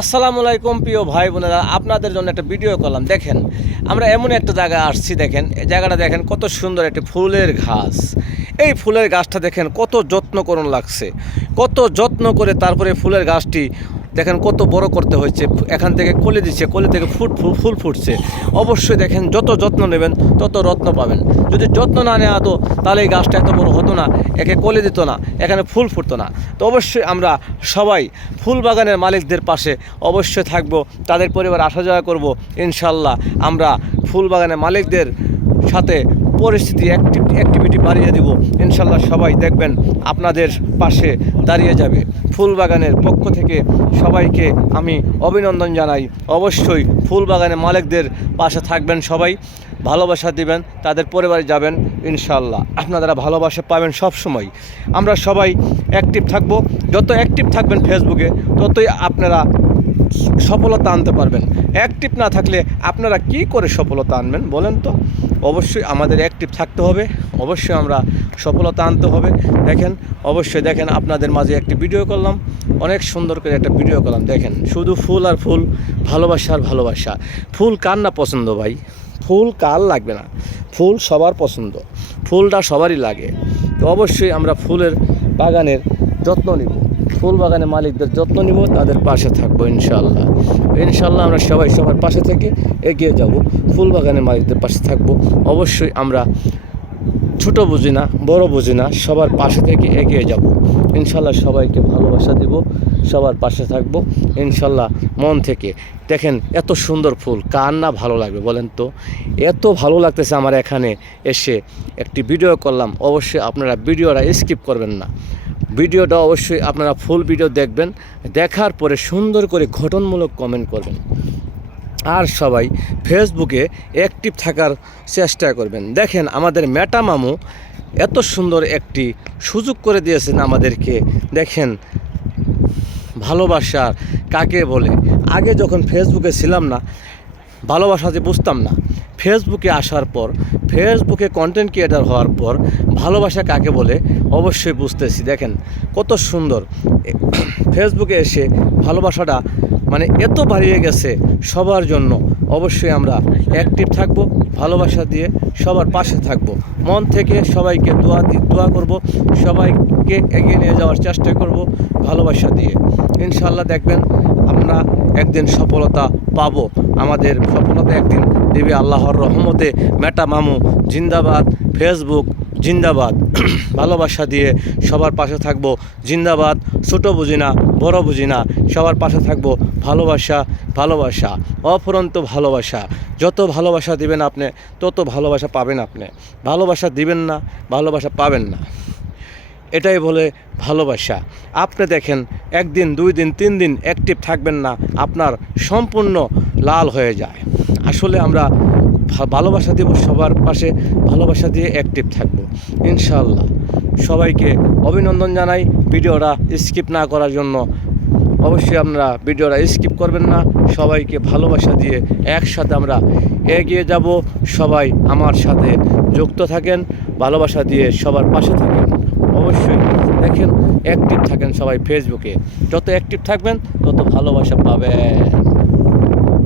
আসসালামু আলাইকুম প্রিয় ভাই বোনেরা, আপনাদের জন্য একটা ভিডিও করলাম। দেখেন, আমরা এমন একটা জায়গায় আসছি। দেখেন এই জায়গাটা, দেখেন কত সুন্দর একটি ফুলের ঘাস। এই ফুলের গাছটা দেখেন কত যত্ন করুন লাগছে, কত যত্ন করে তারপরে ফুলের গাছটি দেখেন কত বড় করতে হয়েছে। এখান থেকে কলি দিচ্ছে, কলি থেকে ফুল ফুটছে। অবশ্যই দেখেন, যত যত্ন নেবেন তত রত্ন পাবেন। যদি যত্ন না নেওয়া হতো তাহলে এই গাছটা এত বড় হতো না, একে কলি দিত না, এখানে ফুল ফুটতো না। তো অবশ্যই আমরা সবাই ফুল বাগানের মালিকদের পাশে অবশ্যই থাকবো, তাদের পরিবার আসা যাওয়া করবো। ইনশাল্লাহ আমরা ফুল বাগানের মালিকদের সাথে পরিস্থিতি অ্যাক্টিভিটি বাড়িয়ে দেব। ইনশাল্লাহ সবাই দেখবেন আপনাদের পাশে দাঁড়িয়ে যাবে। ফুল বাগানের পক্ষ থেকে সবাইকে আমি অভিনন্দন জানাই। অবশ্যই ফুল বাগানের মালিকদের পাশে থাকবেন, সবাই ভালোবাসা দিবেন, তাদের পরিবারে যাবেন। ইনশাল্লাহ আপনারা ভালোবাসা পাবেন সব সময়। আমরা সবাই অ্যাক্টিভ থাকব। যত অ্যাক্টিভ থাকবেন ফেসবুকে, ততই আপনারা সফলতা আনতে পারবেন। অ্যাক্টিভ না থাকলে আপনারা কি করে সফলতা আনবেন বলেন তো? অবশ্যই আমাদের অ্যাক্টিভ থাকতে হবে, অবশ্যই আমরা সফলতা আনতে হবে। দেখেন, অবশ্যই দেখেন, আপনাদের মাঝে একটি ভিডিও করলাম, অনেক সুন্দর করে একটা ভিডিও করলাম। দেখেন, শুধু ফুল আর ফুল, ভালোবাসা আর ভালোবাসা। ফুল কার না পছন্দ ভাই? ফুল কার লাগবে না? ফুল সবার পছন্দ, ফুলটা সবারই লাগে। তো অবশ্যই আমরা ফুলের বাগানের যত্ন নিব, ফুল বাগানের মালিকদের যত্ন নিব, তাদের পাশে থাকবো। ইনশাল্লাহ ইনশাল্লাহ আমরা সবাই সবার পাশে থেকে এগিয়ে যাব, ফুল বাগানের মালিকদের পাশে থাকবো। অবশ্যই আমরা ছোট বুঝি না, বড় বুঝি না, সবার পাশে থেকে এগিয়ে যাব। ইনশাল্লাহ সবাইকে ভালোবাসা দিব, সবার পাশে থাকবো ইনশাল্লাহ মন থেকে। দেখেন এত সুন্দর ফুল, কার না ভালো লাগবে বলেন তো? এত ভালো লাগতেছে আমার এখানে এসে একটি ভিডিও করলাম। অবশ্যই আপনারা ভিডিওটা স্কিপ করবেন না, ভিডিওটা অবশ্যই আপনারা ফুল ভিডিও দেখবেন, দেখার পরে সুন্দর করে গঠনমূলক কমেন্ট করবেন। আর সবাই ফেসবুকে অ্যাক্টিভ থাকার চেষ্টা করবেন। দেখেন আমাদের মেটা মামু এত সুন্দর একটি সুযোগ করে দিয়েছেন আমাদেরকে। দেখেন ভালোবাসা কাকে বলে। আগে যখন ফেসবুকে ছিলাম না, ভালোবাসা যে বুঝতাম না। ফেসবুকে আসার পর, ফেসবুকে কন্টেন্ট ক্রিয়েটার হওয়ার পর ভালোবাসা কাকে বলে অবশ্যই বুঝতেছি। দেখেন কত সুন্দর ফেসবুকে এসে ভালোবাসাটা মানে এত বাড়িয়ে গেছে সবার জন্য। অবশ্যই আমরা অ্যাক্টিভ থাকব, ভালোবাসা দিয়ে সবার পাশে থাকব, মন থেকে সবাইকে দোয়া করব, সবাইকে এগিয়ে নিয়ে যাওয়ার চেষ্টা করব ভালোবাসা দিয়ে। ইনশাল্লাহ দেখবেন আমরা একদিন সফলতা পাবো, আমাদের সফলতা একদিন দেবে আল্লাহর রহমতে। মেটা মামু জিন্দাবাদ, ফেসবুক জিন্দাবাদ। ভালোবাসা দিয়ে সবার পাশে থাকবো, জিন্দাবাদ। ছোটো বুঝি না, বড় বুঝি না, সবার পাশে থাকবো। ভালোবাসা ভালোবাসা, অফুরন্ত ভালোবাসা। যত ভালোবাসা দিবেন আপনি, তত ভালোবাসা পাবেন আপনি। ভালোবাসা দিবেন না, ভালোবাসা পাবেন না। এটাই বলে ভালোবাসা। আপনি দেখেন, একদিন, 2 দিন, 3 দিন অ্যাক্টিভ থাকবেন না, আপনার সম্পূর্ণ লাল হয়ে যায়। আসলে আমরা ভালোবাসা দেব সবার পাশে, ভালোবাসা দিয়ে অ্যাক্টিভ থাকব ইনশাল্লাহ। সবাইকে অভিনন্দন জানাই ভিডিওটা স্কিপ না করার জন্য। অবশ্যই আপনারা ভিডিওটা স্কিপ করবেন না, সবাইকে ভালোবাসা দিয়ে একসাথে আমরা এগিয়ে যাব। সবাই আমার সাথে যুক্ত থাকেন, ভালোবাসা দিয়ে সবার পাশে থাকেন। অবশ্যই দেখেন অ্যাক্টিভ থাকেন সবাই ফেসবুকে। যত অ্যাক্টিভ থাকবেন তত ভালোবাসা পাবেন।